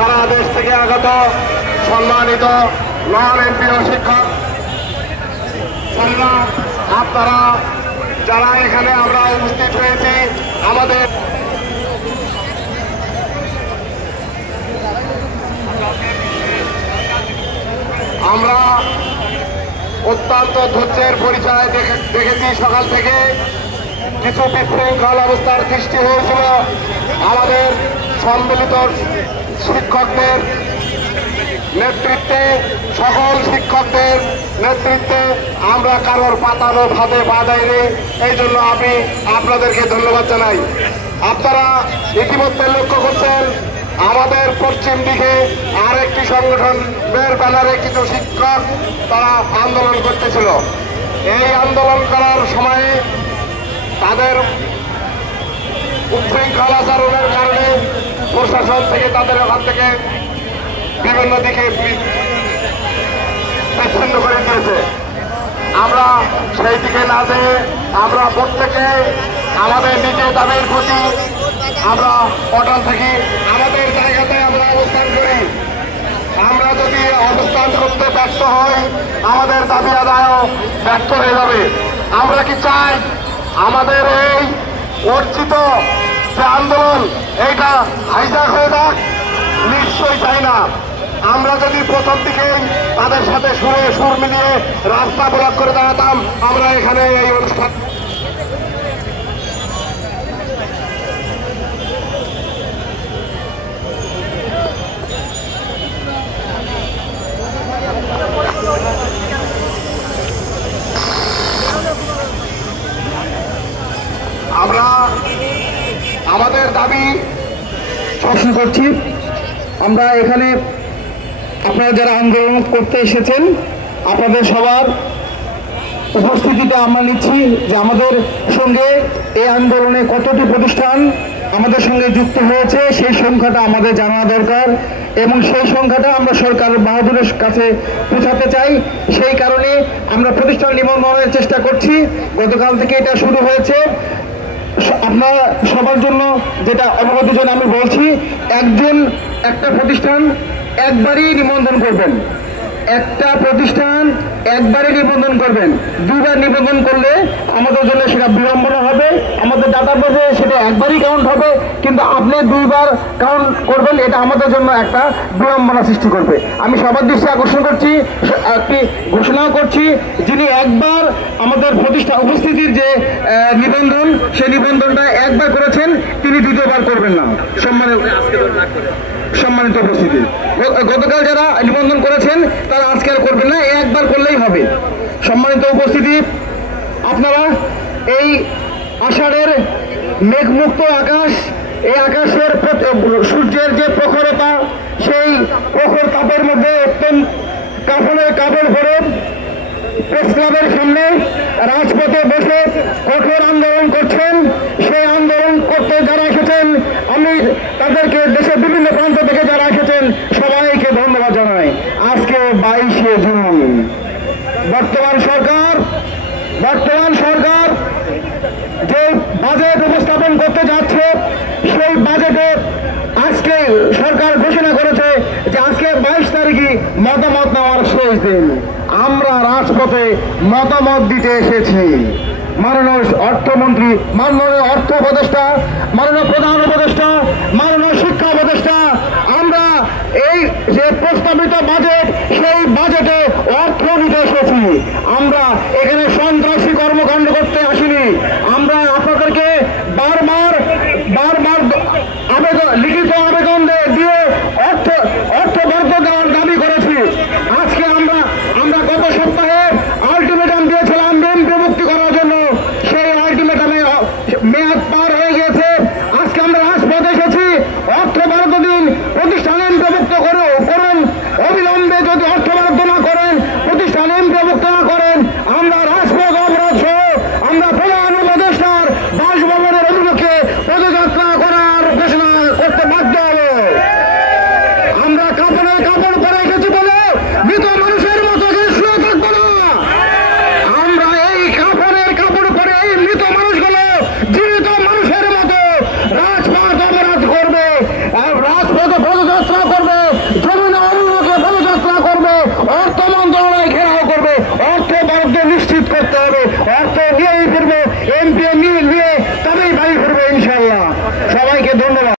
সারা দেশ থেকে আগত সম্মানিত নন এমপিও শিক্ষক আপনারা যারা এখানে আমরা উপস্থিত হয়েছি, আমাদের আমরা অত্যন্ত ধৈর্যের পরিচয় দেখেছি। সকাল থেকে কিছু বিশৃঙ্খল অবস্থার সৃষ্টি হয়েছিল। আমাদের সম্মিলিত শিক্ষকদের নেতৃত্বে, সকল শিক্ষকদের নেতৃত্বে আমরা কারোর পাতানো ফাঁদে পা দেয়নি। এই জন্য আমি আপনাদেরকে ধন্যবাদ জানাই। আপনারা ইতিমধ্যে লক্ষ্য করছেন আমাদের পশ্চিম দিকে আরেকটি সংগঠনের ব্যানারে কিছু শিক্ষক তারা আন্দোলন করতেছিল। এই আন্দোলন করার সময়ে তাদের উচ্ছৃঙ্খল আচরণের কারণে প্রশাসন থেকে তাদের ওখান থেকে বিভিন্ন দিকে বিচ্ছিন্ন করে দিয়েছে। আমরা সেই দিকে না যেয়ে আমরা প্রত্যেকে আমাদের নিজের দাবির প্রতি আমরা অটল থাকি। আমাদের জায়গাতে আমরা অবস্থান করি। আমরা যদি অবস্থান করতে ব্যর্থ হই, আমাদের দাবি আদায়ও ব্যর্থ হয়ে যাবে। আমরা কি চাই আমাদের এই অর্জিত যে আন্দোলন এইটা হাইজ্যাক হয়ে যাক? নিশ্চয়ই চাই না। আমরা যদি প্রথম দিকেই তাদের সাথে সুর মিলিয়ে রাস্তা ব্লক করে দাঁড়াতাম, আমরা এখানে এই অনুষ্ঠান আমরা আমাদের দাবি প্রশ্ন করছি। আমরা এখানে আপনারা যারা আন্দোলন করতে এসেছেন, আপনাদের সবার উপস্থিতিতে আমরা নিচ্ছি যে আমাদের সঙ্গে এই আন্দোলনে কতটি প্রতিষ্ঠান আমাদের সঙ্গে যুক্ত হয়েছে সেই সংখ্যাটা আমাদের জানা দরকার, এবং সেই সংখ্যাটা আমরা সরকার বাহাদুরের কাছে পৌঁছাতে চাই। সেই কারণে আমরা প্রতিষ্ঠান নিবন্ধনের চেষ্টা করছি। গতকাল থেকে এটা শুরু হয়েছে। আপনারা সবার জন্য যেটা অবগতির জন্য আমি বলছি, একটা প্রতিষ্ঠান একবারই নিবন্ধন করবেন। একটা প্রতিষ্ঠান একবারই নিবন্ধন করবেন। দুইবার নিবন্ধন করলে আমাদের জন্য সেটা বিড়ম্বনা হবে। আমাদের ডাটাবেজে সেটা একবারই কাউন্ট হবে, কিন্তু আপনি দুইবার কাউন্ট করবেন, এটা আমাদের জন্য একটা বিড়ম্বনা সৃষ্টি করবে। আমি সবার দৃষ্টি আকর্ষণ করছি, একটি ঘোষণাও করছি, যিনি একবার আমাদের প্রতিষ্ঠান উপস্থিতির যে নিবন্ধন, সেই নিবন্ধনটা একবার করেছেন, তিনি দ্বিতীয়বার করবেন না। সম্মানিত উপস্থিতি, গতকাল যারা নিবন্ধন করেছেন তারা আজকে আর করবেন না, একবার করলেই হবে। সম্মানিত উপস্থিতি, আপনারা এই আষাঢ়ের মেঘমুক্ত আকাশ, এই আকাশের সূর্যের যে প্রখরতা, সেই প্রখর তাপের মধ্যে অত্যন্ত কাপড় ভরে প্রেস ক্লাবের সামনে রাজপথে বসে কঠোর আন্দোলন করছেন। সেই আন্দোলন করতে যারা এসেছেন, আমি তাদেরকে দেশের বিভিন্ন প্রান্ত থেকে যারা এসেছেন সবাইকে ধন্যবাদ জানাই। আজকে 22শে জুন, বর্তমান সরকার যে বাজেট উপস্থাপন করতে যাচ্ছে, সেই বাজেটে আজকে সরকার ঘোষণা করেছে যে আজকে 22 তারিখই মতামত নেওয়ার শেষ দিন। আমরা রাজপথে মতামত দিতে এসেছি। মাননীয় অর্থমন্ত্রী, মাননীয় অর্থ উপদেষ্টা, মাননীয় প্রধান উপদেষ্টা, মাননীয় শিক্ষা উপদেষ্টা, আমরা এই যে প্রস্তাবিত বাজেট, সেই বাজেটে অর্থ নিতে এসেছি। আমরা এখানে সন্ত্রাসী কর্মকাণ্ড করতে আসিনি। আমরা আপনাদেরকে বারবার লিখিত আবেদন দিয়ে অর্থ বরাদ্দ দেওয়ার দাবি করেছি। আজকে আমরা গত সপ্তাহে আলটিমেটাম দিয়েছিলাম বিএনপি মুক্তি করার জন্য। সেই আলটিমেটামে মেয়াদ পার হয়ে গেছে। আজকে আমরা রাজপথে এসেছি, অর্থ বরাদ্দ দিন, প্রতিষ্ঠান